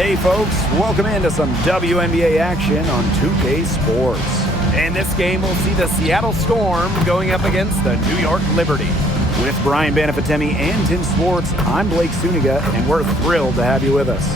Hey folks, welcome into some WNBA action on 2K Sports. In this game, we'll see the Seattle Storm going up against the New York Liberty. With Brian Banafitemi and Tim Swartz, I'm Blake Suniga, and we're thrilled to have you with us.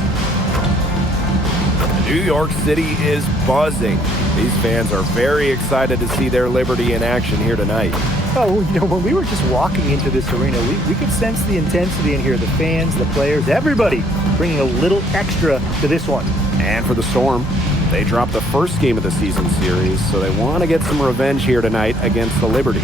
New York City is buzzing. These fans are very excited to see their Liberty in action here tonight. Oh, you know, when we were just walking into this arena, we could sense the intensity in here. The fans, the players, everybody bringing a little extra to this one. And for the Storm, they dropped the first game of the season series, so they want to get some revenge here tonight against the Liberty.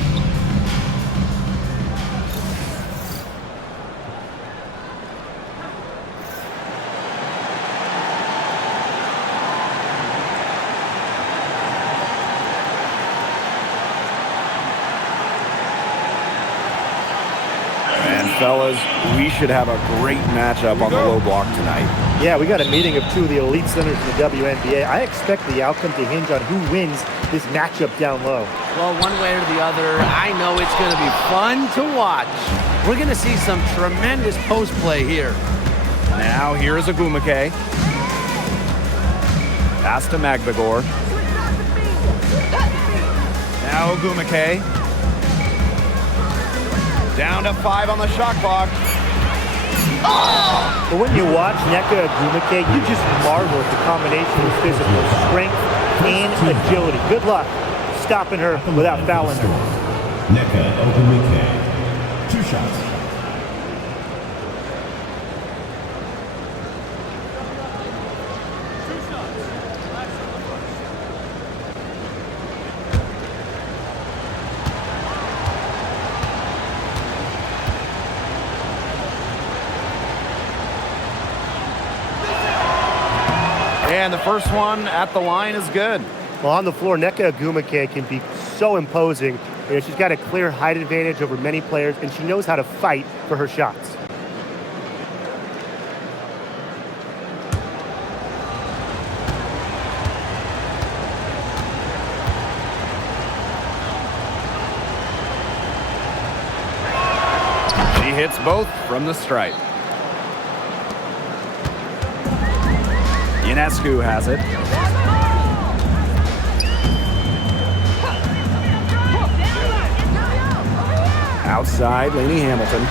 Fellas, we should have a great matchup on the low block tonight. Yeah, we got a meeting of two of the elite centers in the WNBA. I expect the outcome to hinge on who wins this matchup down low. Well, one way or the other, I know it's going to be fun to watch. We're going to see some tremendous post play here. Now here's Agumake. Pass to Magbagor. Now Agumake. Down to 5 on the shot clock. But when you watch Nneka Agumake, you just marvel at the combination of physical strength and agility. Good luck stopping her without fouling her. Nneka Agumake, 2 shots. And the first one at the line is good. Well, on the floor, Nneka Agumake can be so imposing. You know, she's got a clear height advantage over many players, and she knows how to fight for her shots. She hits both from the stripe. Ionescu has it. Outside, Lainey Hamilton.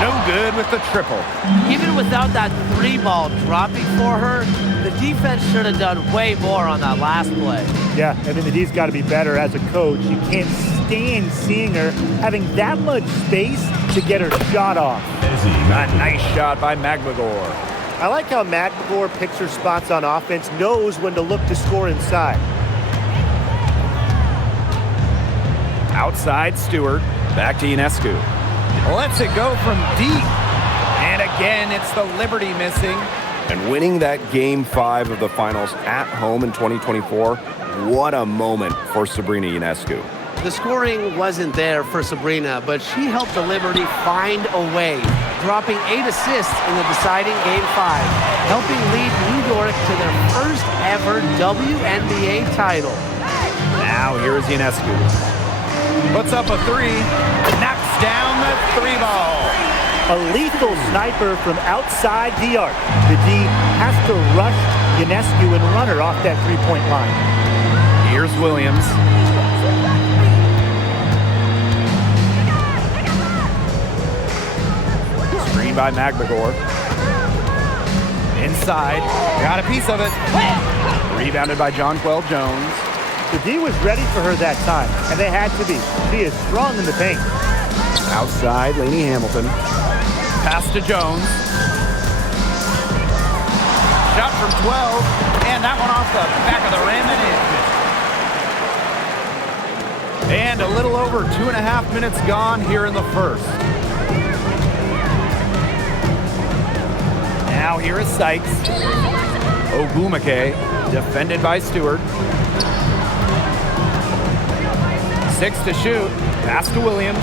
No good with the triple. Even without that 3-ball dropping for her, the defense should have done way more on that last play. Yeah, I mean, the D's got to be better as a coach. You can't stand seeing her having that much space to get her shot off. A nice shot by Magbagor. I like how Magbagor picks her spots on offense, knows when to look to score inside. Outside, Stewart. Back to Ionescu. Lets it go from deep. And again, it's the Liberty missing. And winning that Game 5 of the finals at home in 2024, what a moment for Sabrina Ionescu. The scoring wasn't there for Sabrina, but she helped the Liberty find a way, dropping 8 assists in the deciding Game 5, helping lead New York to their first ever WNBA title. Now here's Ionescu. Puts up a 3, knocks down the 3-ball. A lethal sniper from outside the arc. The D has to rush Ionescu and run her off that 3-point line. Here's Williams. Screen by Magbagor. Inside, got a piece of it. Rebounded by Jonquel Jones. The D was ready for her that time, and they had to be. She is strong in the paint. Outside, Lainey Hamilton. Pass to Jones. Shot from 12, and that one off the back of the rim and in. And a little over 2.5 minutes gone here in the first. Now here is Sykes. Ogwumike, defended by Stewart. 6 to shoot. Pass to Williams.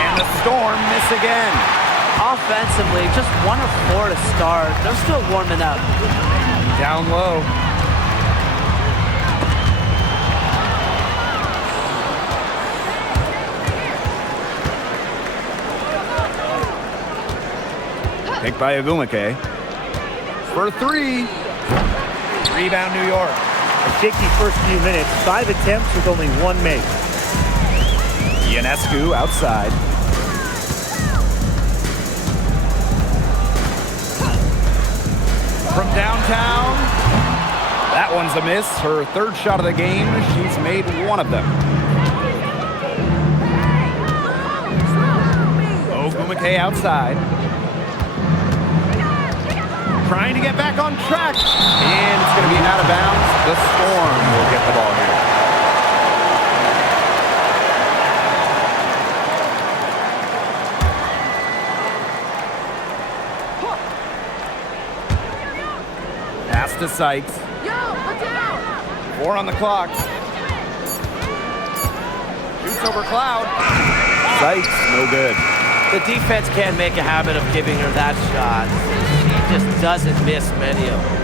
And the Storm miss again. Offensively, just 1 of 4 to start. They're still warming up. Down low. Picked by Ogumake. For three. Rebound, New York. A shaky first few minutes. 5 attempts with only 1 make. Ionescu outside. From downtown. That one's a miss. Her third shot of the game. She's made one of them. Ogumake outside. Trying to get back on track. And it's going to be out of bounds. The Storm will get the ball here. Pass to Sykes. 4 on the clock. Shoots over Cloud. Sykes, no good. The defense can't make a habit of giving her that shot. She just doesn't miss many of them.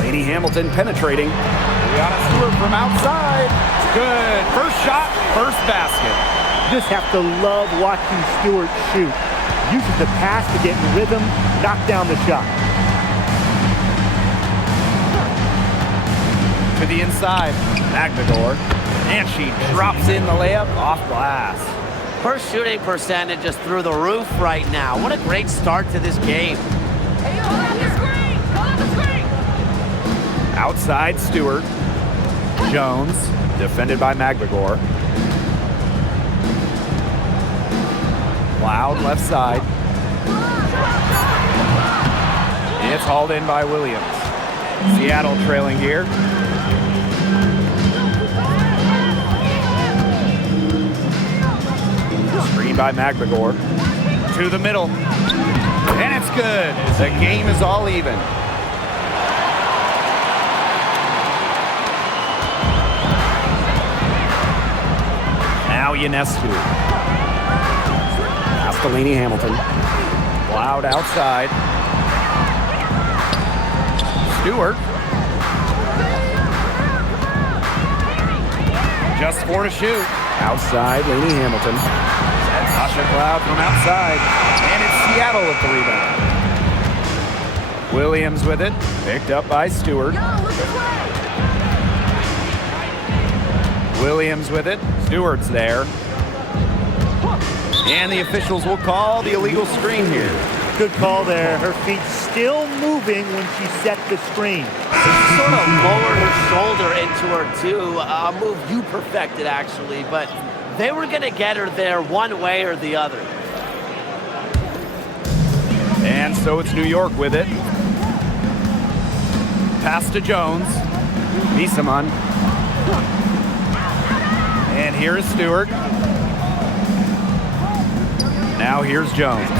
Lady Hamilton penetrating. Brianna Stewart from outside. Good. First shot, first basket. You just have to love watching Stewart shoot. Uses the pass to get rhythm, knock down the shot. To the inside, Magdagor. And she drops in the layup off glass. Her shooting percentage is through the roof right now. What a great start to this game. Hey, hold on the screen! Hold on the screen! Outside, Stewart. Jones, defended by Magdagor. Loud left side. It's hauled in by Williams. Seattle trailing here. Screen by Magdagor. To the middle. And it's good. The game is all even. Now Ionescu. Lady Hamilton. Loud outside. Stewart. Just 4 to shoot. Outside, Lady Hamilton. Tasha Cloud from outside. And it's Seattle with the rebound. Williams with it. Picked up by Stewart. Williams with it. Stewart's there. And the officials will call the illegal screen here. Good call there. Her feet still moving when she set the screen. She sort of lowered her shoulder into her, too. A move you perfected, actually. But they were going to get her there one way or the other. And so it's New York with it. Pass to Jones. Misaman. And here's Stewart. Now here's Jones.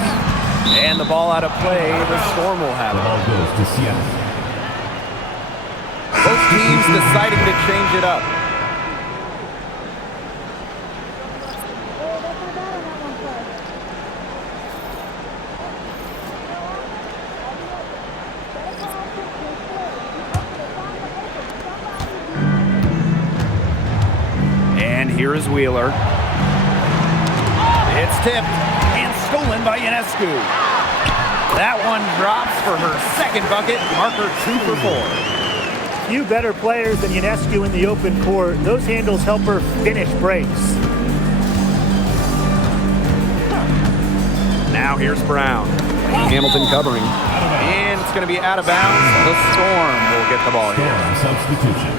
And the ball out of play. The Storm will have The it. ball goes to Seattle. Both teams deciding to change it up. And here is Wheeler. It's tipped and stolen by Ionescu. That one drops for her second bucket, marker 2 for 4. Few better players than Ionescu in the open court. Those handles help her finish breaks. Now here's Brown. Hamilton covering. And it's going to be out of bounds. The Storm will get the ball here. Storm substitution.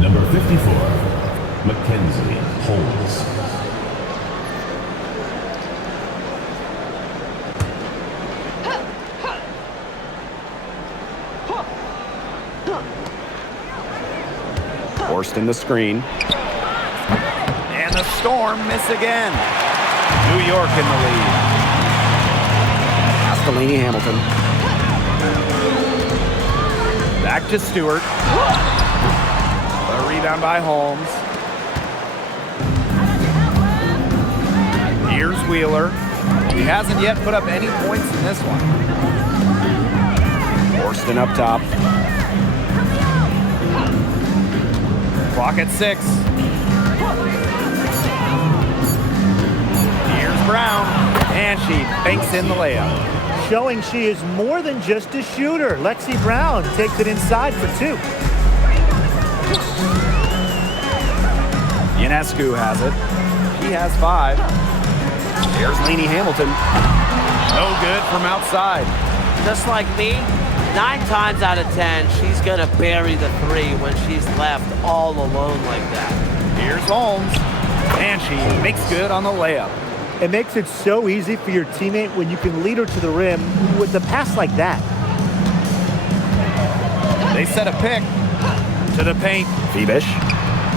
Number 54, Mackenzie Holmes. Forced in the screen. And the Storm miss again. New York in the lead. Castellini Hamilton. Back to Stewart. A rebound by Holmes. Here's Wheeler. He hasn't yet put up any points in this one. Forston up top. Clock at 6. Here's Brown. And she banks in the layup. Showing she is more than just a shooter. Lexi Brown takes it inside for 2. Ionescu has it. She has 5. Here's Lainey Hamilton. No good from outside. Just like me, 9 times out of 10, she's going to bury the 3 when she's left all alone like that. Here's Holmes. And she makes good on the layup. It makes it so easy for your teammate when you can lead her to the rim with a pass like that. They set a pick to the paint. Phoebish.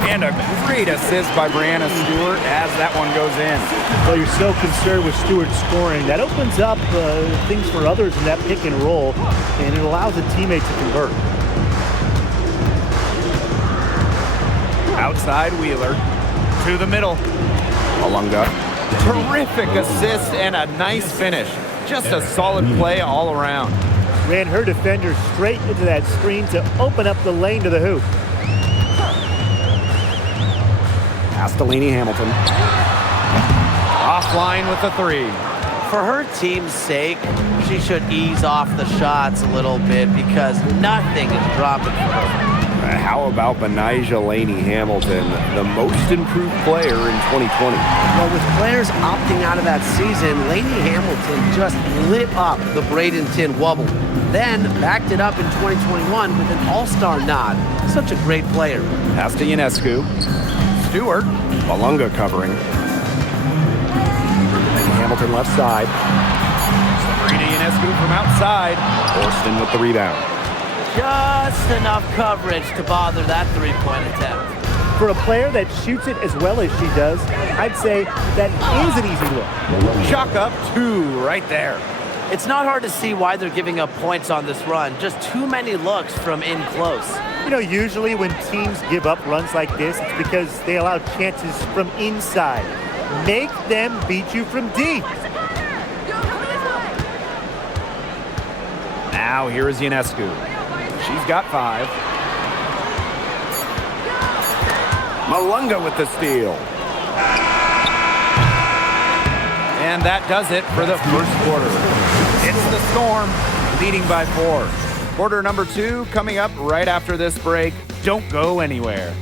And a great assist by Brianna Stewart as that one goes in. Well, you're so concerned with Stewart scoring. That opens up things for others in that pick and roll, and it allows a teammate to convert. Outside Wheeler to the middle. Malunga. Terrific assist and a nice finish. Just a solid play all around. Ran her defender straight into that screen to open up the lane to the hoop. Pass to Lainey Hamilton. Offline with the 3. For her team's sake, she should ease off the shots a little bit because nothing is dropping for her. How about Benijah Lainey Hamilton, the most improved player in 2020? Well, with players opting out of that season, Lainey Hamilton just lit up the Bradenton Wubble. Then backed it up in 2021 with an all-star nod. Such a great player. Pass to Ionescu. Stewart. Malunga covering. Hamilton left side. Sabrina Ionescu from outside. Horston with the rebound. Just enough coverage to bother that 3-point attempt. For a player that shoots it as well as she does, I'd say that is an easy look. Chalk up 2 right there. It's not hard to see why they're giving up points on this run. Just too many looks from in close. You know, usually when teams give up runs like this, it's because they allow chances from inside. Make them beat you from deep. Now here is Ionescu. She's got 5. Malunga with the steal. And that does it for the first quarter. It's the Storm leading by 4. Quarter number 2 coming up right after this break. Don't go anywhere.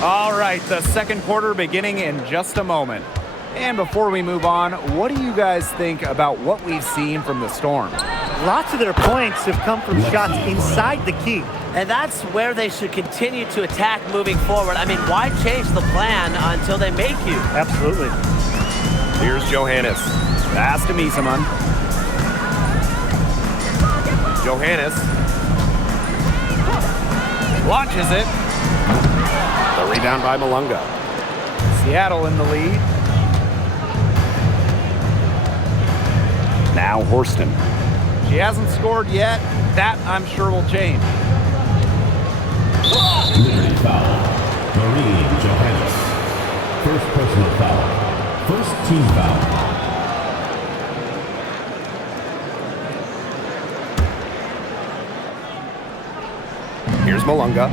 All right, the second quarter beginning in just a moment. And before we move on, what do you guys think about what we've seen from the Storm? Lots of their points have come from shots inside the key. And that's where they should continue to attack moving forward. I mean, why change the plan until they make you? Absolutely. Here's Johannes. Pass to Misaman. Johannes. Launches it. The rebound by Malunga. Seattle in the lead. Now Horston. She hasn't scored yet. That, I'm sure, will change. Liberty foul. Marie Johannes. First personal foul. First team foul. Here's Malunga.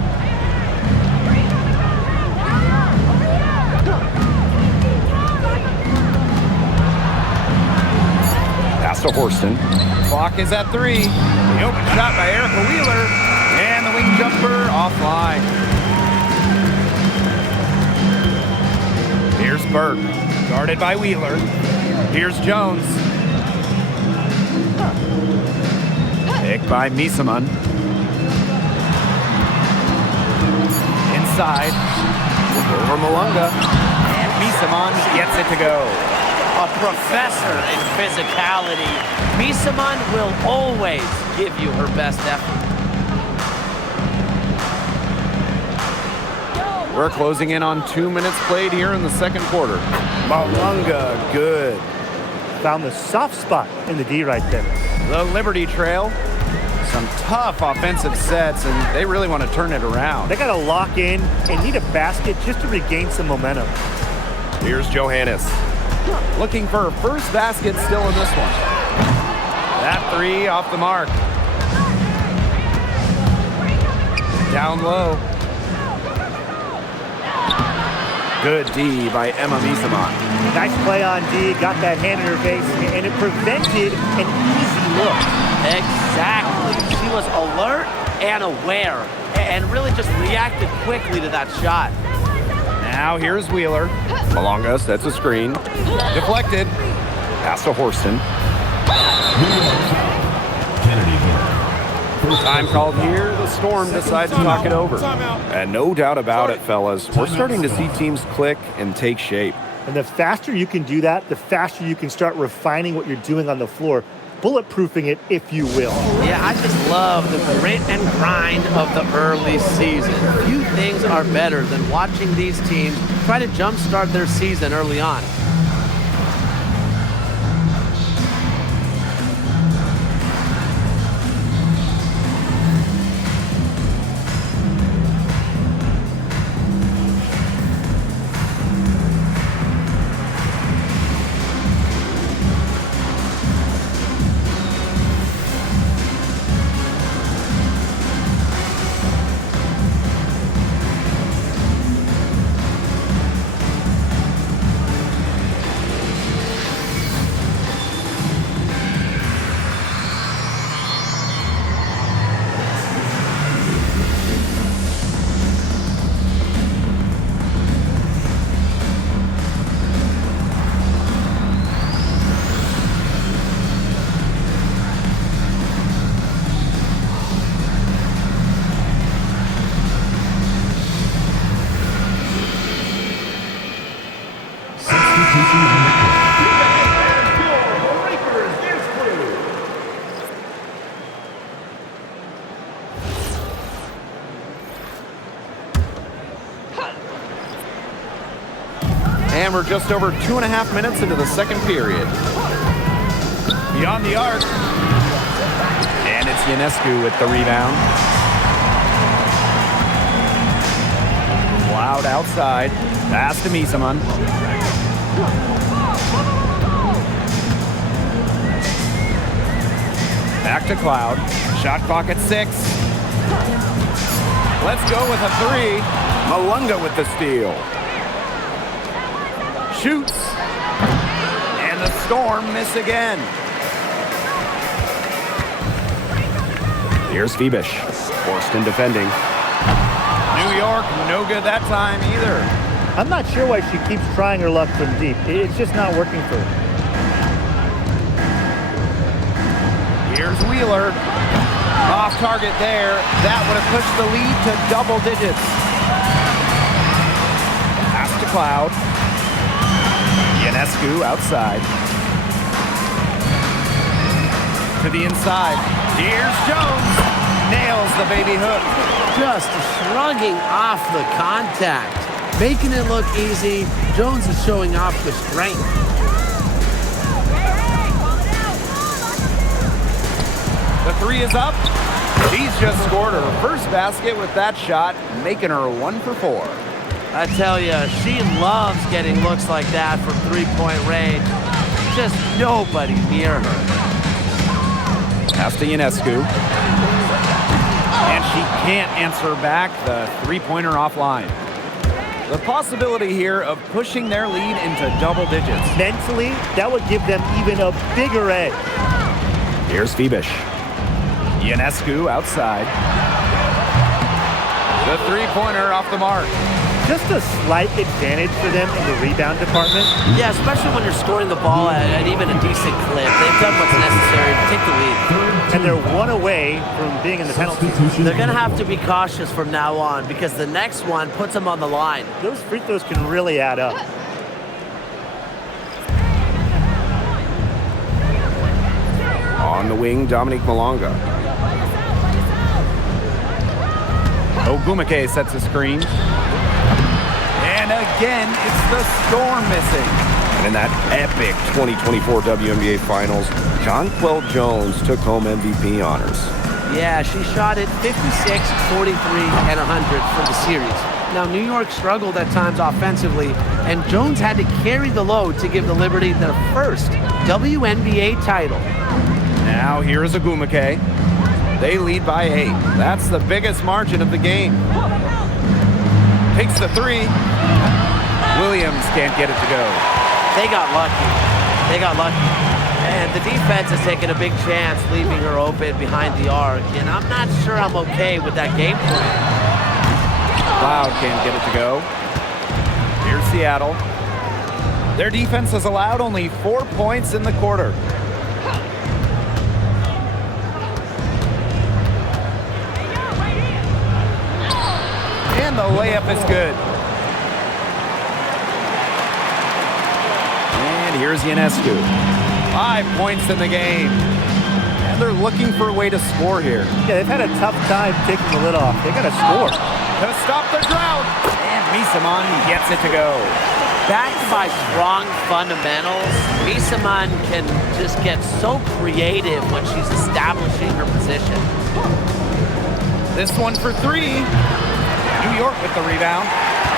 Pass to Horston. Clock is at 3. The open shot by Erica Wheeler. And the wing jumper offline. Here's Burke. Guarded by Wheeler. Here's Jones. Picked by Misaman. Inside. Over Malunga. And Misaman gets it to go. A professor in physicality. Misaman will always give you her best effort. We're closing in on 2 minutes played here in the second quarter. Malunga, good. Found the soft spot in the D right there. The Liberty trail. some tough offensive sets, and they really want to turn it around. They got to lock in and need a basket just to regain some momentum. Here's Johannes. Looking for her first basket still in this one. That three off the mark. Down low. Good D by Emma Miesemann. Nice play on D, got that hand in her face, and it prevented an easy look. Exactly. She was alert and aware and really just reacted quickly to that shot. Now here's Wheeler. Malonga sets a screen. Deflected. Pass to Horston. Time called here. The Storm decide to talk it over. And no doubt about it, fellas, we're starting to see teams click and take shape. And the faster you can do that, the faster you can start refining what you're doing on the floor, bulletproofing it, if you will. Yeah, I just love the grit and grind of the early season. Few things are better than watching these teams try to jumpstart their season early on. And we're just over 2.5 minutes into the second period. Beyond the arc. And it's Ionescu with the rebound. Cloud outside. Pass to Miesemann. Back to Cloud. Shot clock at 6. Let's go with a 3. Malunga with the steal. Shoots. And the Storm miss again. Here's Phoebish. Forced in defending. New York, no good that time either. I'm not sure why she keeps trying her luck from deep. It's just not working for her. Here's Wheeler. Off target there. That would have pushed the lead to double digits. Pass to Cloud. Ionescu outside. To the inside. Here's Jones. Nails the baby hook. Just shrugging off the contact. Making it look easy. Jones is showing off the strength. The 3 is up. She's just scored her first basket with that shot, making her 1 for 4. I tell you, she loves getting looks like that from three-point range. Just nobody near her. Pass to Ionescu. And she can't answer back the three-pointer offline. The possibility here of pushing their lead into double digits. Mentally, that would give them even a bigger edge. Here's Phoebish. Ionescu outside. The three-pointer off the mark. Just a slight advantage for them in the rebound department. Yeah, especially when you're scoring the ball at even a decent clip. They've done what's necessary to take the lead. And they're 1 away from being in the penalty. They're going to have to be cautious from now on because the next one puts them on the line. Those free throws can really add up. On the wing, Dominique Malonga. Ogumake sets a screen. And again, it's the Storm missing. And in that epic 2024 WNBA Finals, Jonquel Jones took home MVP honors. Yeah, she shot it 56, 43, and 100 for the series. Now, New York struggled at times offensively, and Jones had to carry the load to give the Liberty their first WNBA title. Now here's Agumake. They lead by 8. That's the biggest margin of the game. Takes the 3. Williams can't get it to go. They got lucky. And the defense has taken a big chance leaving her open behind the arc, and I'm not sure I'm okay with that game plan. Cloud can't get it to go. Here's Seattle. Their defense has allowed only 4 points in the quarter. And the layup is good. And here's Ionescu. 5 points in the game. And they're looking for a way to score here. Yeah, they've had a tough time taking the lid off. They got to score. To stop the drought. And Misaman gets it to go. Backed by strong fundamentals, Misaman can just get so creative when she's establishing her position. This one for 3. New York with the rebound.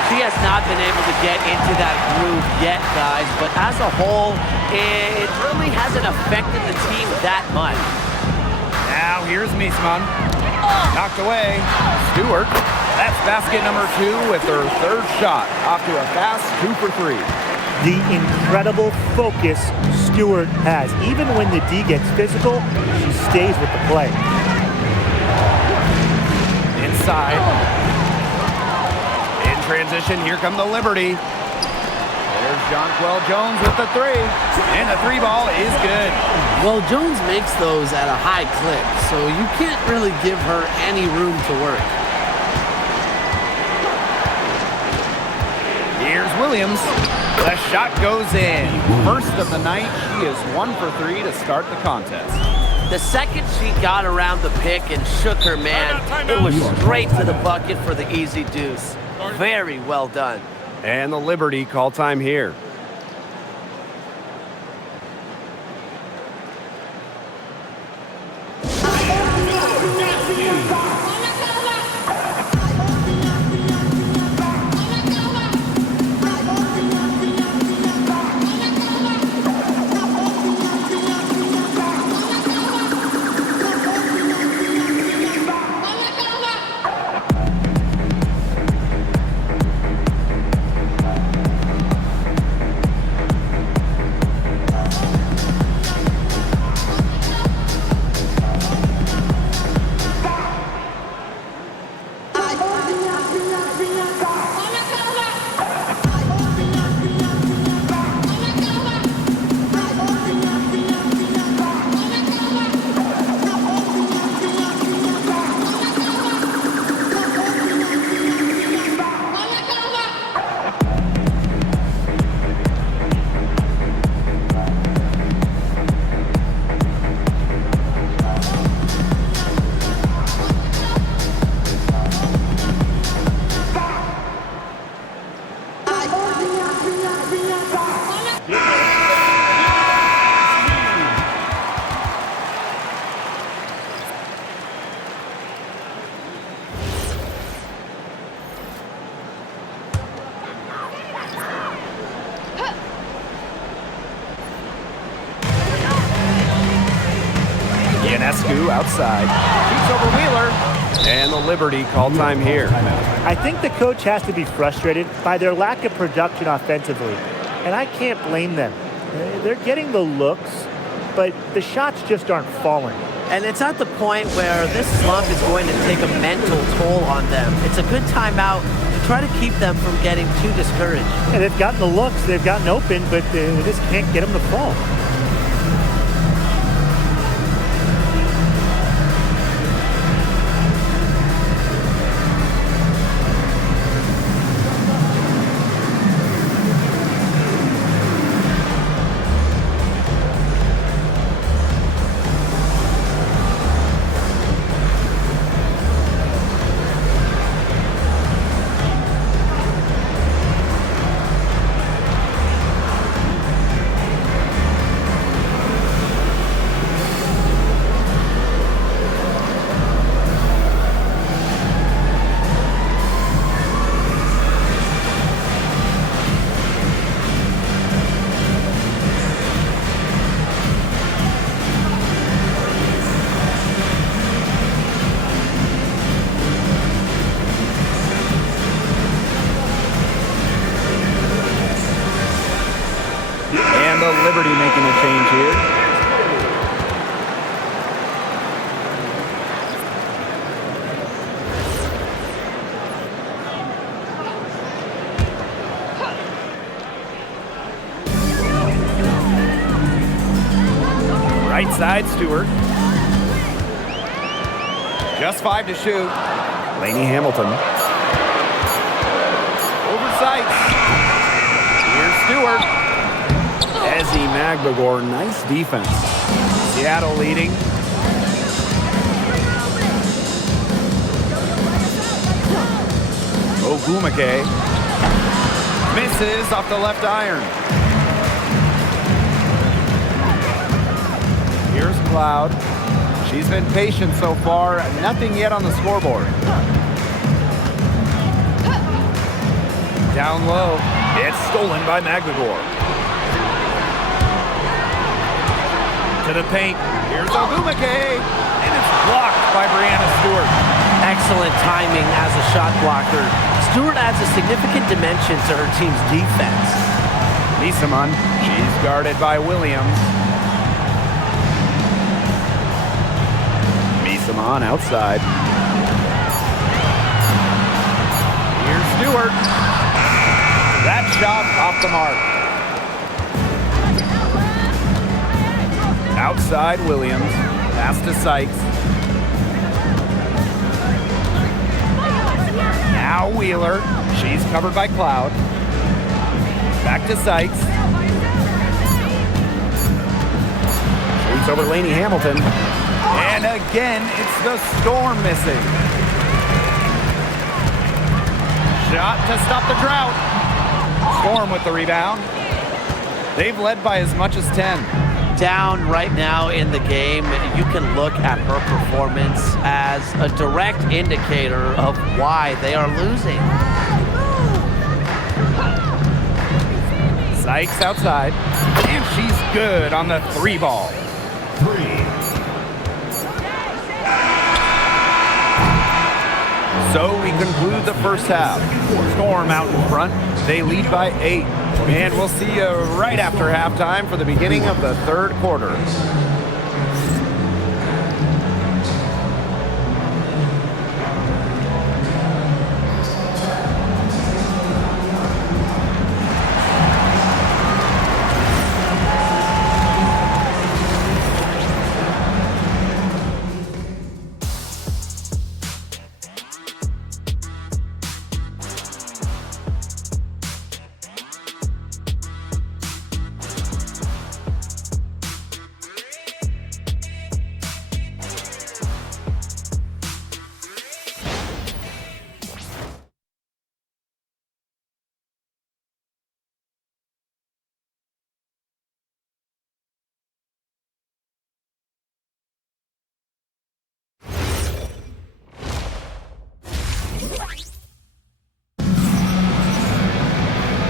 She has not been able to get into that groove yet, guys, but as a whole, it really hasn't affected the team that much. Now here's Misaman. Knocked away. Stewart. That's basket number 2 with her 3rd shot. Off to a fast 2 for 3. The incredible focus Stewart has. Even when the D gets physical, she stays with the play. Inside. In transition, here come the Liberty. There's Jonquel Jones with the 3. And the 3 ball is good. Well, Jones makes those at a high clip, so you can't really give her any room to work. Here's Williams. The shot goes in. First of the night, she is 1 for 3 to start the contest. The second she got around the pick and shook her man, it was straight to the bucket for the easy deuce. Very well done. And the Liberty call time here. Ionescu outside. Shoots over Wheeler. And the Liberty call time here. I think the coach has to be frustrated by their lack of production offensively. And I can't blame them. They're getting the looks, but the shots just aren't falling. And it's at the point where this slump is going to take a mental toll on them. It's a good timeout to try to keep them from getting too discouraged. And they've gotten the looks, they've gotten open, but they just can't get them to fall. the Liberty making a change here. Right side, Stewart. Just 5 to shoot. Laney Hamilton. Over sights. Here's Stewart. Ezzy Magbagor, nice defense. Seattle leading. Ogumake. Misses off the left iron. Here's Cloud. She's been patient so far. Nothing yet on the scoreboard. Down low. It's stolen by Magbagor. To the paint. Here's Ogumake. And it's blocked by Brianna Stewart. Excellent timing as a shot blocker. Stewart adds a significant dimension to her team's defense. Nisaman. She's guarded by Williams. Nisaman outside. Here's Stewart. That shot off the mark. Outside Williams. Pass to Sykes. Now Wheeler. She's covered by Cloud. Back to Sykes. Shoots over Laney Hamilton. And again, it's the Storm missing. Shot to stop the drought. Storm with the rebound. They've led by as much as 10. Down right now in the game, you can look at her performance as a direct indicator of why they are losing. Sykes outside. And she's good on the 3 ball. 3. So we conclude the first half. Storm out in front. They lead by 8. And we'll see you right after halftime for the beginning of the third quarter.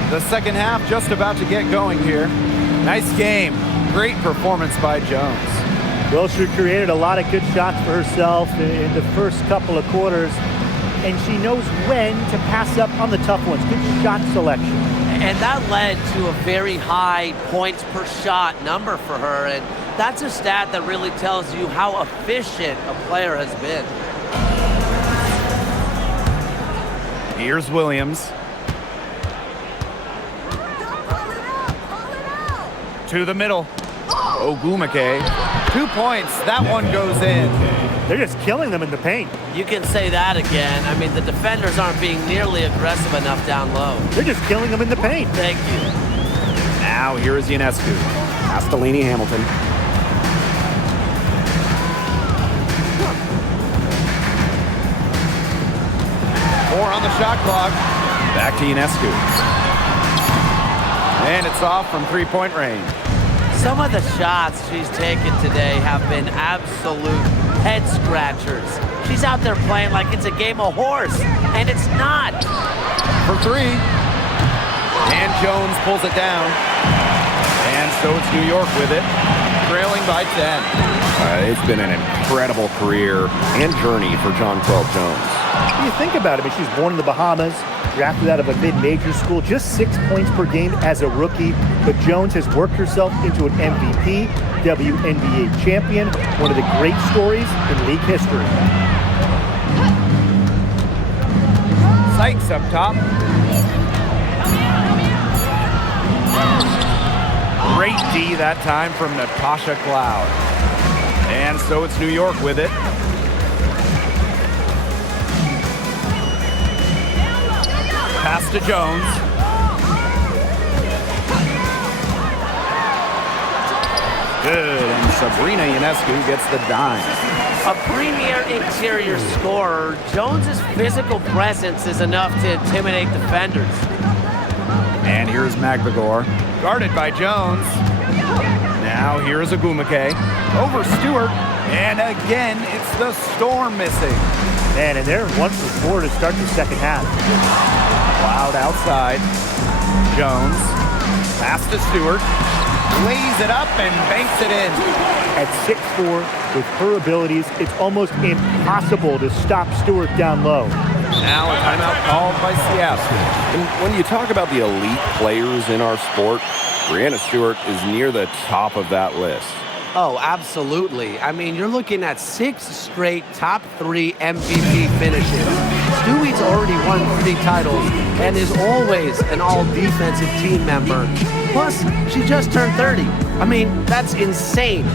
The second half just about to get going here. Nice game. Great performance by Jones. Well, she created a lot of good shots for herself in the first couple of quarters, and she knows when to pass up on the tough ones. Good shot selection. And that led to a very high points per shot number for her, and that's a stat that really tells you how efficient a player has been. Here's Williams. To the middle. Ogumake. 2 points. That one goes in. They're just killing them in the paint. You can say that again. I mean, the defenders aren't being nearly aggressive enough down low. They're just killing them in the paint. Thank you. Now here is Ionescu. Pass to Laney Hamilton. Four on the shot clock. Back to Ionescu. And it's off from three-point range. Some of the shots she's taken today have been absolute head scratchers. She's out there playing like it's a game of horse, and it's not. For 3. And Jones pulls it down. And so it's New York with it, trailing by 10. It's been an incredible career and journey for Jonquel Jones. When you think about it, I mean, she was born in the Bahamas, drafted out of a mid-major school, just 6 points per game as a rookie. But Jones has worked herself into an MVP, WNBA champion, one of the great stories in league history. Sykes up top. Great D that time from Natasha Cloud. And so it's New York with it. Pass to Jones. Good, and Sabrina Ionescu gets the dime. A premier interior scorer, Jones's physical presence is enough to intimidate defenders. And here's Magbagor, guarded by Jones. Now here's Agumake, over Stewart, and again it's the Storm missing. Man, and they're 1 for 4 to start the second half. Cloud outside. Jones, pass to Stewart, lays it up and banks it in. At 6'4", with her abilities, it's almost impossible to stop Stewart down low. Now a timeout called by Seattle. And when you talk about the elite players in our sport, Breanna Stewart is near the top of that list. Oh, absolutely. I mean, you're looking at 6 straight top 3 MVP finishes. Stewie's already won 3 titles and is always an all-defensive team member. Plus, she just turned 30. I mean, that's insane.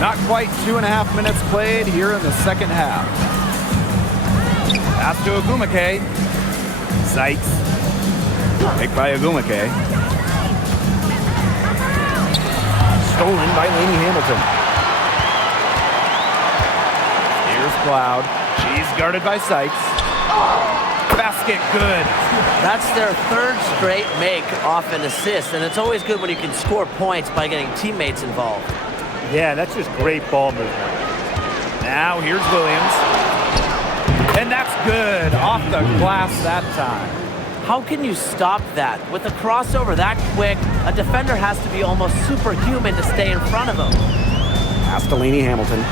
Not quite 2.5 minutes played here in the second half. Pass to Agumake. Sykes. Picked by Agumake. Stolen by Lainey Hamilton. Here's Cloud. She's guarded by Sykes. Basket good. That's their 3rd straight make off an assist, and it's always good when you can score points by getting teammates involved. Yeah, that's just great ball movement. Now here's Williams. And that's good. Off the glass that time. How can you stop that? With a crossover that quick, a defender has to be almost superhuman to stay in front of him. Pass to Lainey Hamilton.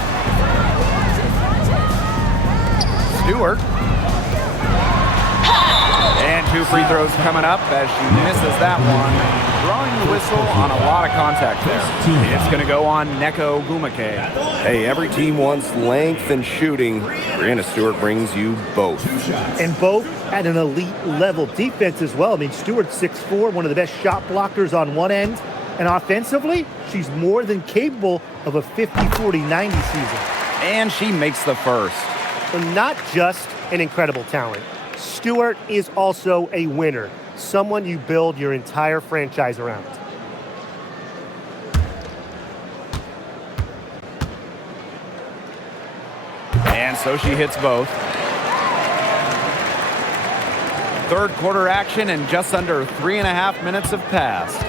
Stewart. And 2 free throws coming up as she misses that one. Drawing the whistle on a lot of contact there. It's going to go on Neko Agumake. Hey, every team wants length and shooting. Breanna Stewart brings you both. And both at an elite level. Defense as well. I mean, Stewart's 6'4", one of the best shot blockers on one end. And offensively, she's more than capable of a 50-40-90 season. And she makes the first. But not just an incredible talent. Stewart is also a winner, someone you build your entire franchise around. And so she hits both. 3rd quarter action and just under 3.5 minutes have passed.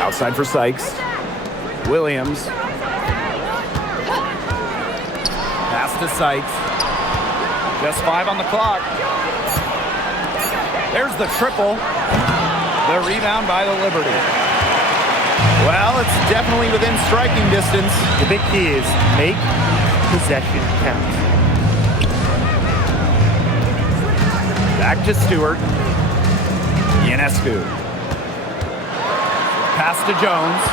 Outside for Sykes. Williams. Pass to Sykes. Just 5 on the clock. There's the triple. The rebound by the Liberty. Well, it's definitely within striking distance. The big key is make possession count. Back to Stewart. Ionescu. Pass to Jones.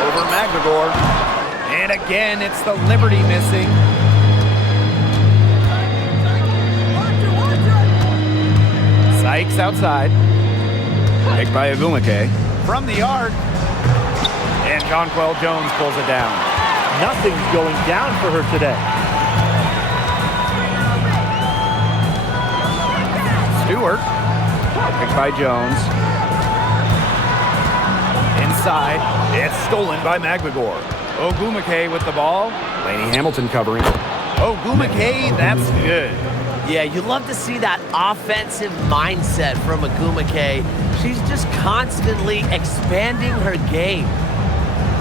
Over McGregor. And again, it's the Liberty missing. Sykes outside. Picked by Agumake. From the arc. And Jonquel Jones pulls it down. Nothing's going down for her today. Stewart. Picked by Jones. Inside. It's stolen by McGregor. Ogumake with the ball. Laney Hamilton covering. Ogumake, that's good. Yeah, you love to see that offensive mindset from Agumake. She's just constantly expanding her game.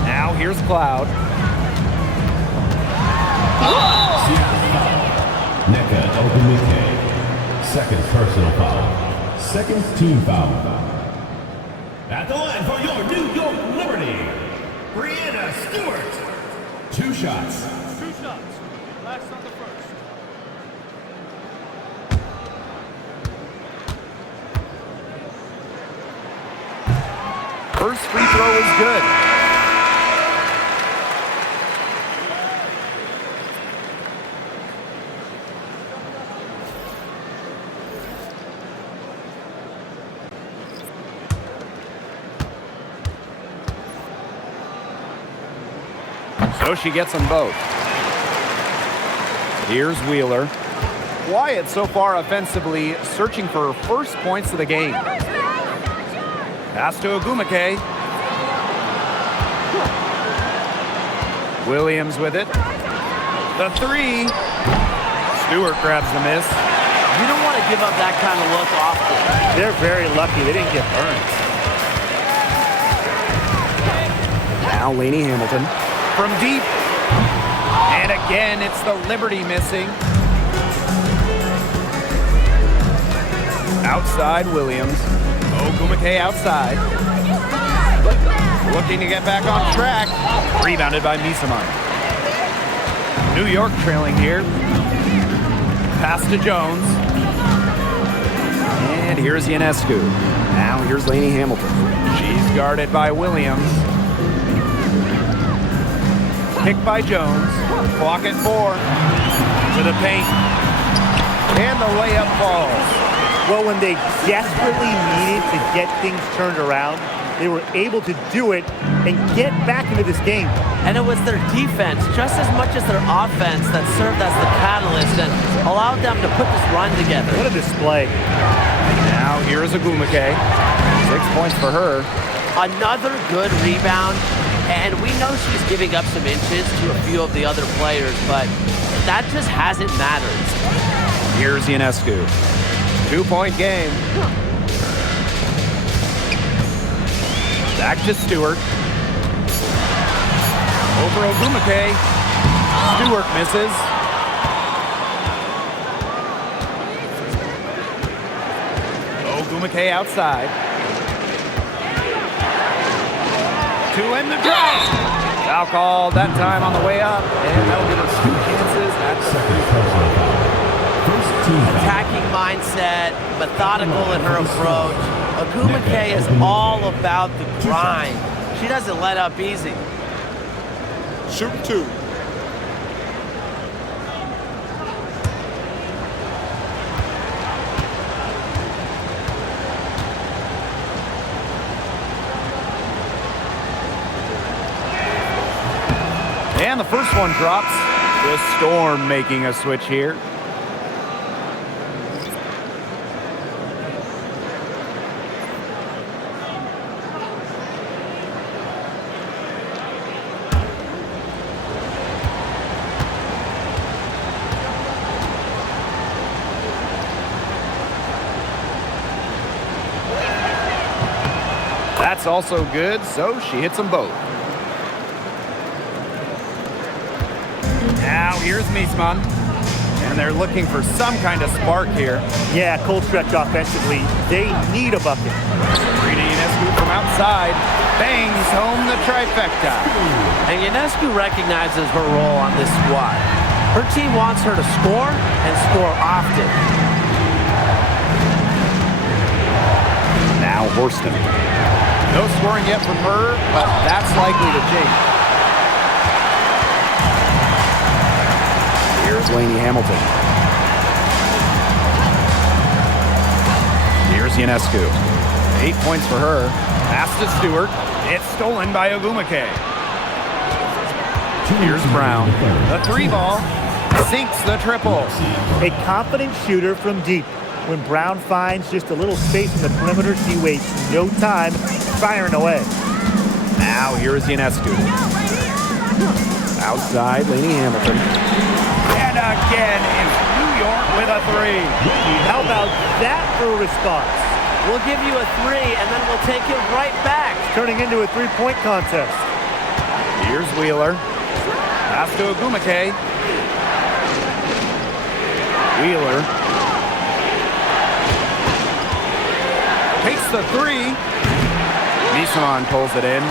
Now here's Cloud. Neka Ogumike. Second personal foul. Second team foul. At the line for your New York Liberty, Brianna Stewart. 2 shots. 2 shots. Last on the first. First free throw is good. So she gets them both. Here's Wheeler. Wyatt so far offensively searching for first points of the game. Pass to Ogumake. Williams with it. The 3. Stewart grabs the miss. You don't want to give up that kind of look often. They're very lucky they didn't get burned. Now Laney Hamilton from deep. And again, it's the Liberty missing. Outside Williams. Ogumake outside. Looking to get back on track. Rebounded by Misaman. New York trailing here. Pass to Jones. And here's Ionescu. Now here's Laney Hamilton. She's guarded by Williams. Picked by Jones. Clock at 4. To the paint. And the layup falls. Well, when they desperately needed to get things turned around, they were able to do it and get back into this game. And it was their defense, just as much as their offense, that served as the catalyst and allowed them to put this run together. What a display. Now here's Agumake. 6 points for her. Another good rebound, and we know she's giving up some inches to a few of the other players, but that just hasn't mattered. Here's Ionescu. 2-point game. Back to Stewart. Over Ogumake. Stewart misses. Ogumake outside. To end the drive. Foul called that time on the way up, and that'll give us 2 chances at the Second personal foul. First team foul. Attacking mindset, methodical in her approach. Agumake is all about the grind. She doesn't let up easy. Shoot 2. And the first one drops. The Storm making a switch here. That's also good, so she hits them both. Now here's Miesman, and they're looking for some kind of spark here. Yeah, cold stretch offensively. They need a bucket. Rita Ionescu from outside bangs home the trifecta. And Ionescu recognizes her role on this squad. Her team wants her to score and score often. Now Horston. No scoring yet from her, but that's likely to change. Here's Lainey Hamilton. Here's Ionescu. 8 points for her. Pass to Stewart. It's stolen by Ogumake. Here's Brown. The 3 ball sinks the triple. A confident shooter from deep. When Brown finds just a little space in the perimeter, she wastes no time firing away. Now here's Ionescu. Outside, Lainey Hamilton. And again, it's New York with a 3. How about that for a response? We'll give you a 3, and then we'll take it right back. It's turning into a 3-point contest. Here's Wheeler. Pass to Ogumake. Wheeler takes the 3. Nisaman pulls it in.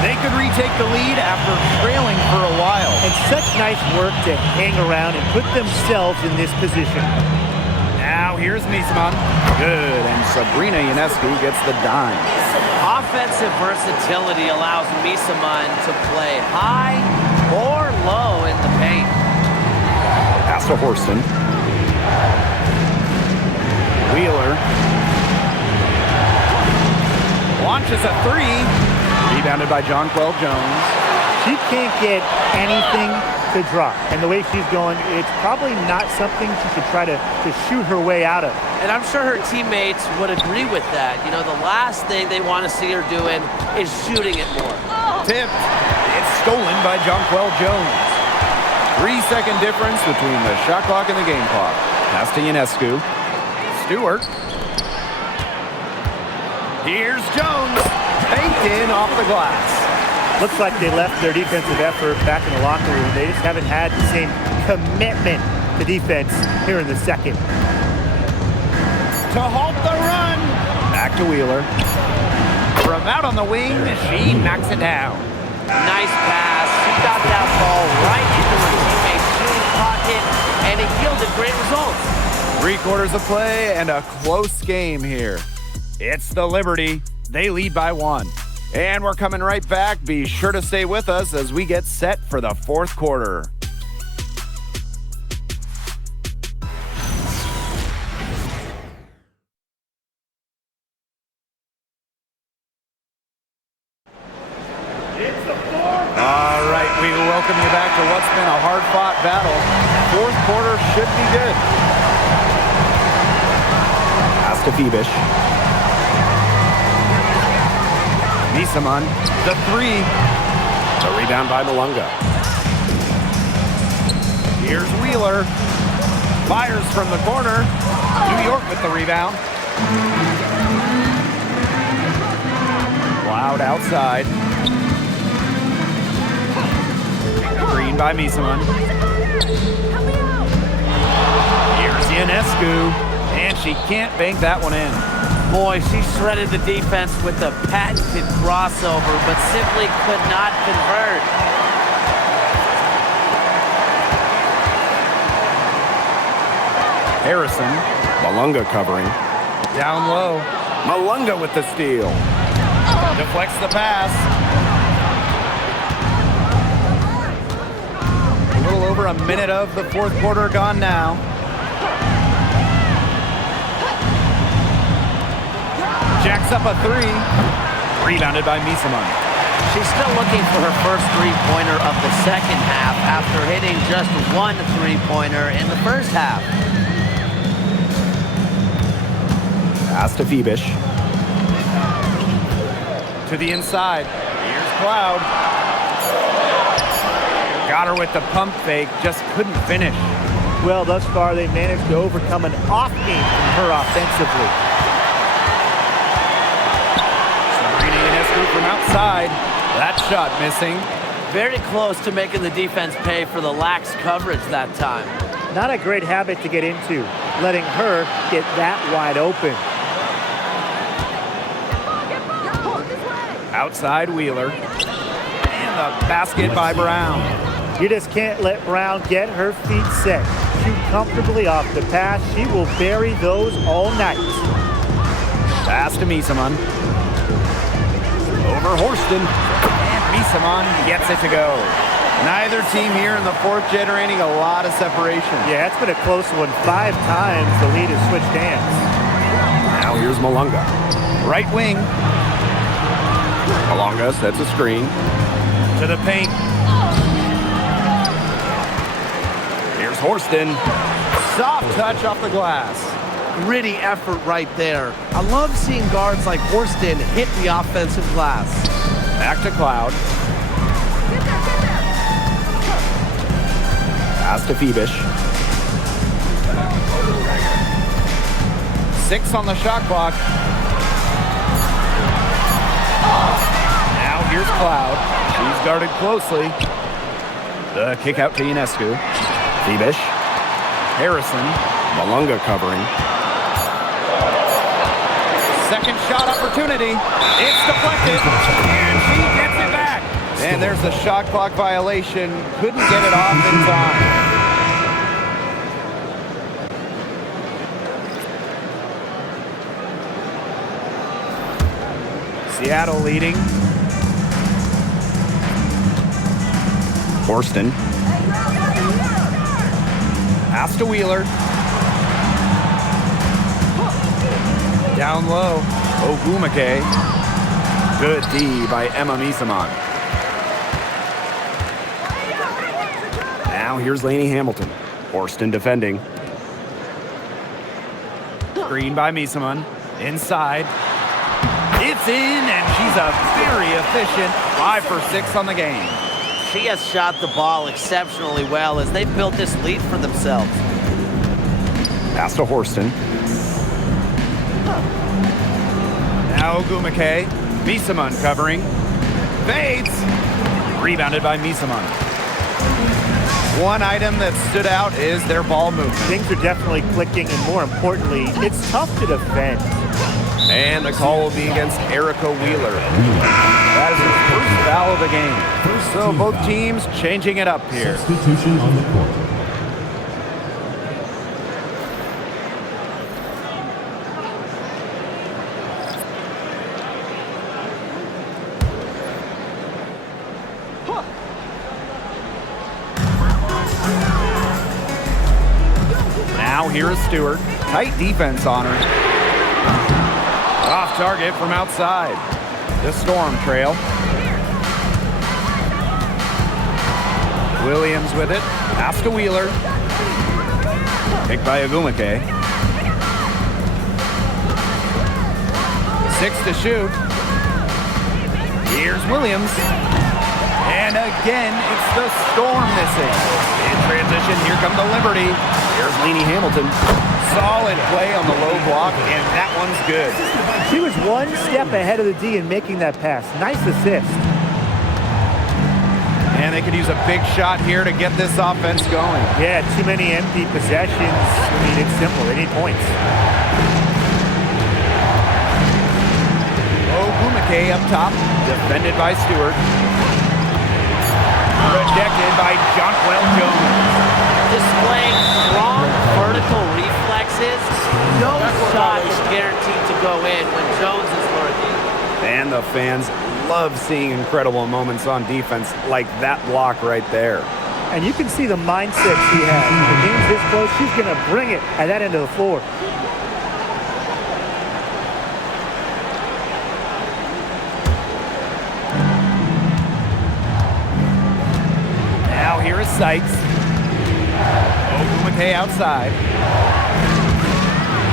They could retake the lead after trailing for a while. And such nice work to hang around and put themselves in this position. Now here's Nisaman. Good, and Sabrina Ionescu gets the dime. Offensive versatility allows Misaman to play high or low in the paint. Pass to Horston. Wheeler launches a 3. Rebounded by Jonquel Jones. She can't get anything to drop. And the way she's going, it's probably not something she should try to shoot her way out of. And I'm sure her teammates would agree with that. You know, the last thing they want to see her doing is shooting it more. Tipped. It's stolen by Jonquel Jones. 3-second difference between the shot clock and the game clock. Pass to Ionescu. Stewart. Here's Jones. Baked in off the glass. Looks like they left their defensive effort back in the locker room. They just haven't had the same commitment to defense here in the second. To halt the run. Back to Wheeler. From out on the wing, she knocks it down. Nice pass. She got that ball right into her teammate's shooting pocket, and it yielded great results. 3 quarters of play and a close game here. It's the Liberty. They lead by 1. And we're coming right back. Be sure to stay with us as we get set for the 4th quarter. All right, we welcome you back to what's been a hard-fought battle. 4th quarter should be good. Pass to Phoebish. Nisaman, the 3. The rebound by Malunga. Here's Wheeler. Fires from the corner. New York with the rebound. Loud outside. Green by Misaman. Here's Ionescu. And she can't bank that one in. Boy, she shredded the defense with a patented crossover, but simply could not convert. Harrison. Malunga covering. Down low. Malunga with the steal. Deflects the pass. A little over a minute of the 4th quarter gone now. Jacks up a 3. Rebounded by Misaman. She's still looking for her first three-pointer of the second half after hitting just 1 three-pointer in the first half. Pass to Phoebish. To the inside. Here's Cloud. Got her with the pump fake. Just couldn't finish. Well, thus far, they managed to overcome an off game from her offensively. From outside, that shot missing. Very close to making the defense pay for the lax coverage that time. Not a great habit to get into, letting her get that wide open. Outside Wheeler. And the basket by Brown. You just can't let Brown get her feet set. Shoot comfortably off the pass. She will bury those all night. Pass to Misaman. Over Horston. And Misaman gets it to go. Neither team here in the fourth generating a lot of separation. Yeah, it's been a close one. 5 times the lead has switched hands. Now here's Malunga. Right wing. Malunga sets a screen. To the paint. Here's Horston. Soft touch off the glass. Gritty effort right there. I love seeing guards like Horston hit the offensive glass. Back to Cloud. Pass to Phoebish. 6 on the shot clock. Now here's Cloud. She's guarded closely. The kick out to Ionescu. Phoebish. Harrison. Malunga covering. Second shot opportunity. It's deflected. And she gets it back. And there's the shot clock violation. Couldn't get it off in time. Seattle leading. Horston. Pass to Wheeler. Down low. Ogumake. Good D by Emma Misaman. Now here's Lainey Hamilton. Horston defending. Screen by Misaman. Inside. It's in, and she's a very efficient 5 for 6 on the game. She has shot the ball exceptionally well as they've built this lead for themselves. Pass to Horston. Now Ogumake. Misaman covering. Fades. Rebounded by Misaman. One item that stood out is their ball movement. Things are definitely clicking, and more importantly, it's tough to defend. And the call will be against Erica Wheeler. That is her first foul of the game. So both teams changing it up here. Substitution on the court. Now here is Stewart. Tight defense on her. Off target from outside. The Storm trail. Williams with it. Pass to Wheeler. Picked by Ogumake. 6 to shoot. Here's Williams. And again, it's the Storm missing. In transition, here come the Liberty. Here's Lainey Hamilton. Solid play on the low block, and that one's good. She was one step ahead of the D in making that pass. Nice assist. And they could use a big shot here to get this offense going. Yeah, too many empty possessions. I mean, it's simple. They need points. Ogumake up top, defended by Stewart. Rejected by Jonquel Jones. Displaying strong vertical reflexes. No shot is guaranteed to go in when Jones is lurking. And the fans love seeing incredible moments on defense like that block right there. And you can see the mindset she has. The game's this close, she's going to bring it at that end of the floor. Now here is Sykes. Ogumake outside.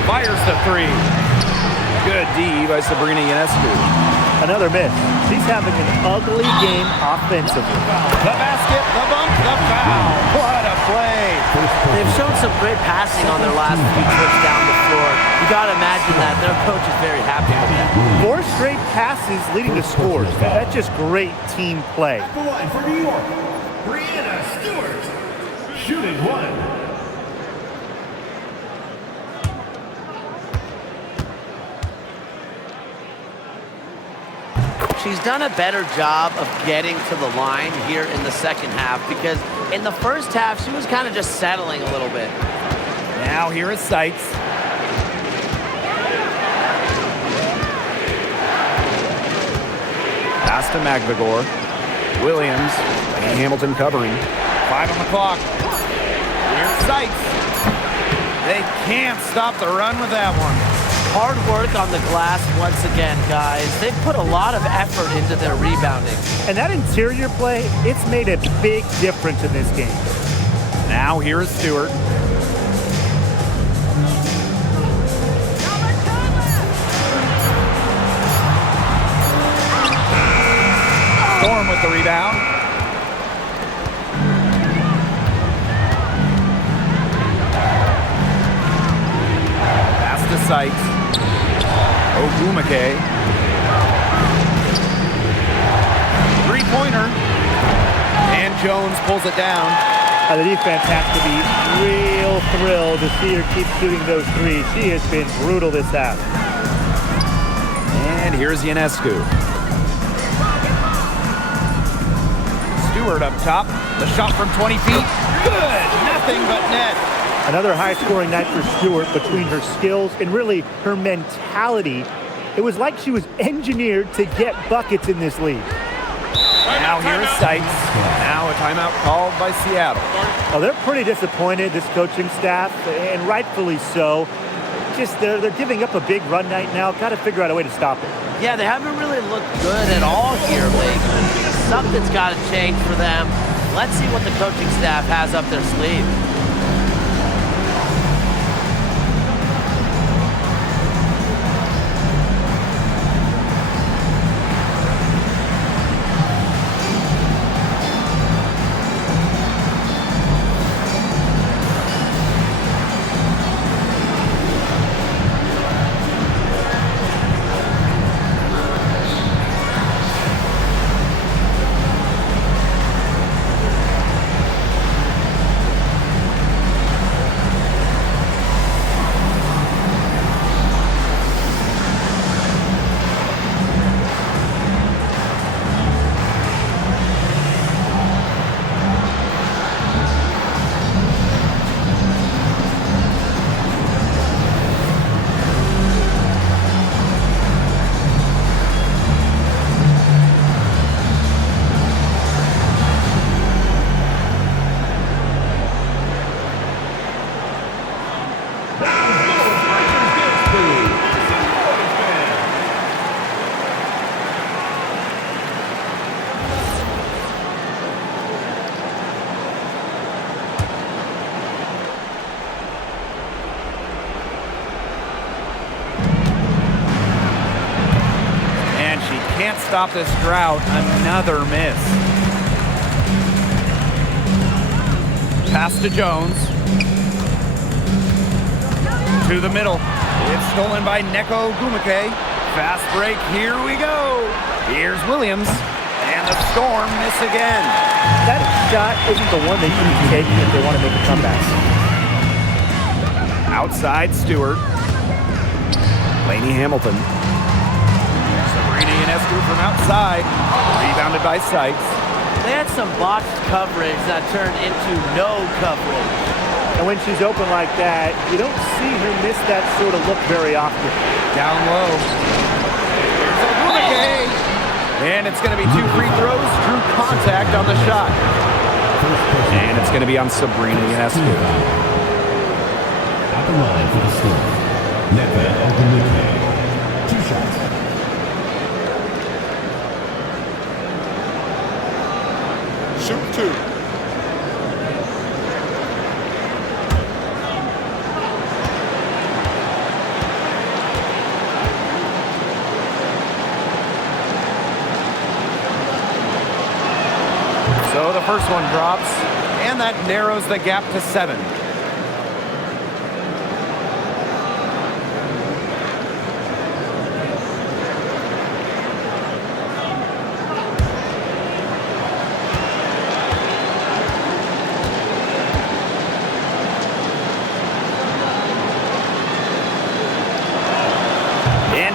Fires the 3. Good D by Sabrina Ionescu. Another miss. She's having an ugly game offensively. The basket, the bump, the foul. What a play. They've shown some great passing on their last few trips down the floor. You got to imagine that their coach is very happy with that. 4 straight passes leading to scores. That's just great team play. At the line for New York, Brianna Stewart. Shooting 1. she's done a better job of getting to the line here in the second half, because in the first half, she was kind of just settling a little bit. Now here is Sites. Pass to Magvigor. Williams. And Hamilton covering. 5 on the clock. Here's Sites. They can't stop the run with that one. Hard work on the glass once again, guys. They've put a lot of effort into their rebounding. And that interior play, it's made a big difference in this game. Now here is Stewart. Storm with the rebound. Pass to Sites. Ogumake. Three-pointer. And Jones pulls it down. The defense has to be real thrilled to see her keep shooting those threes. She has been brutal this half. And here's Ionescu. Stewart up top. The shot from 20 feet. Good. Nothing but net. Another high-scoring night for Stewart. Between her skills and really her mentality, it was like she was engineered to get buckets in this league. Now here is Sites. Now a timeout called by Seattle. Well, they're pretty disappointed, this coaching staff, and rightfully so. Just they're giving up a big run night now. Got to figure out a way to stop it. Yeah, they haven't really looked good at all here lately. Something's got to change for them. Let's see what the coaching staff has up their sleeve. Can't stop this drought. Another miss. Pass to Jones. To the middle. It's stolen by Neko Gumake. Fast break. Here we go. Here's Williams. And the Storm miss again. That shot isn't the one they need to take if they want to make a comeback. Outside Stewart. Lainey Hamilton. Ionescu from outside, rebounded by Sites. They had some botched coverage that turned into no coverage. And when she's open like that, you don't see her miss that sort of look very often. Down low. Here's Ogumake. And it's going to be 2 free throws, true contact on the shot. And it's going to be on Sabrina Ionescu. At the line for the Storm, Naismith Ogumake. 2 shots. Shoot 2. So the first one drops, and that narrows the gap to 7.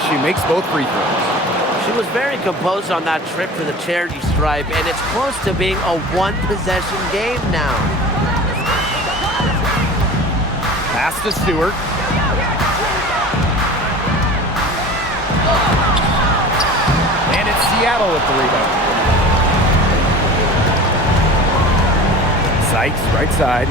She makes both free throws. She was very composed on that trip to the charity stripe, and it's close to being a one-possession game now. Pass to Stewart. And it's Seattle with the rebound. Sykes, right side.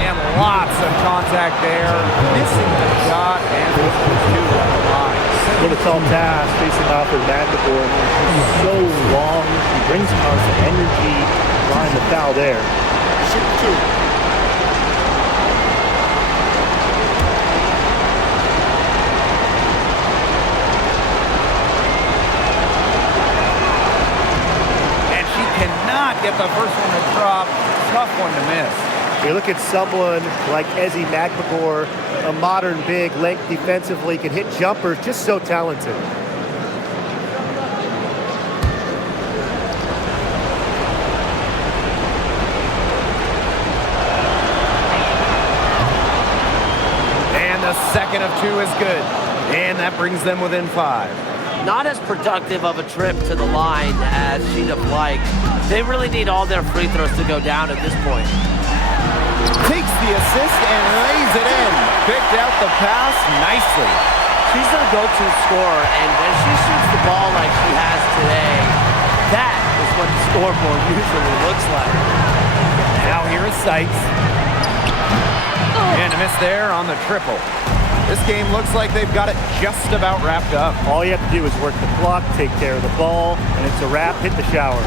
And lots of contact there. Missing the shot, and this is two on the line. What a tall task facing off her backboard. She's so long. She brings constant energy. Drawing the foul there. Shoot 2. Get the first one to drop. Tough one to miss. You look at someone like Ezzy McMcGore, a modern big, length defensively, can hit jumpers, just so talented. And the second of two is good. And that brings them within 5. Not as productive of a trip to the line as she'd have liked. They really need all their free throws to go down at this point. Takes the assist and lays it in. Picked out the pass nicely. She's their go-to scorer, and when she shoots the ball like she has today, that is what the scoreboard usually looks like. Now here is Sykes. And a miss there on the triple. This game looks like they've got it just about wrapped up. All you have to do is work the clock, take care of the ball, and it's a wrap. Hit the showers.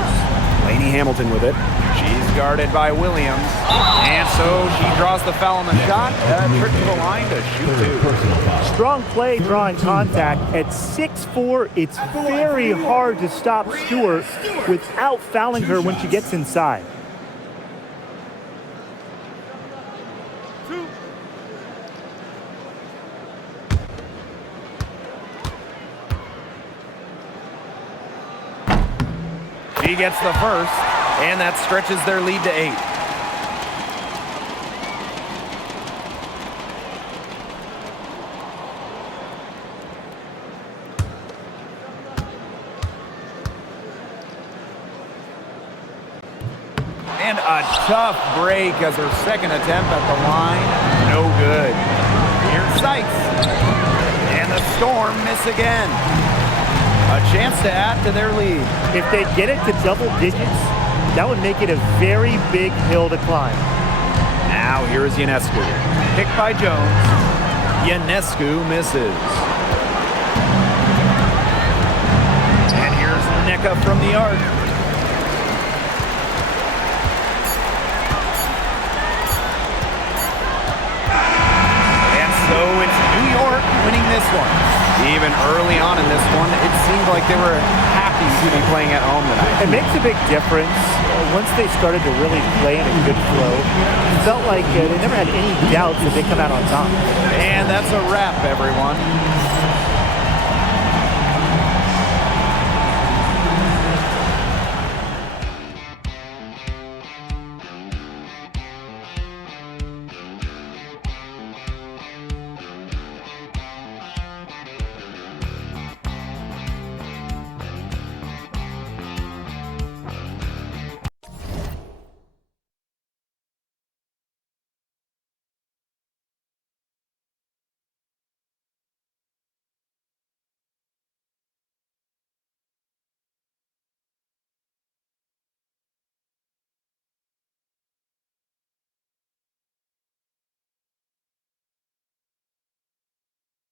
Lainey Hamilton with it. She's guarded by Williams. And so she draws the foul on the shot. Trip to the line to shoot 2. Strong play, drawing contact. At 6'4", it's very hard to stop Stewart without fouling her when she gets inside. She gets the first, and that stretches their lead to 8. And a tough break as her second attempt at the line. No good. Here's Sykes. And the Storm miss again. A chance to add to their lead. If they get it to double digits, that would make it a very big hill to climb. Now here is Ionescu. Picked by Jones. Ionescu misses. And here's Nneka from the arc. And so it's New York winning this one. Even early on in this one, it seemed like they were happy to be playing at home tonight. It makes a big difference. Once they started to really play in a good flow, it felt like they never had any doubts that they come out on top. And that's a wrap, everyone.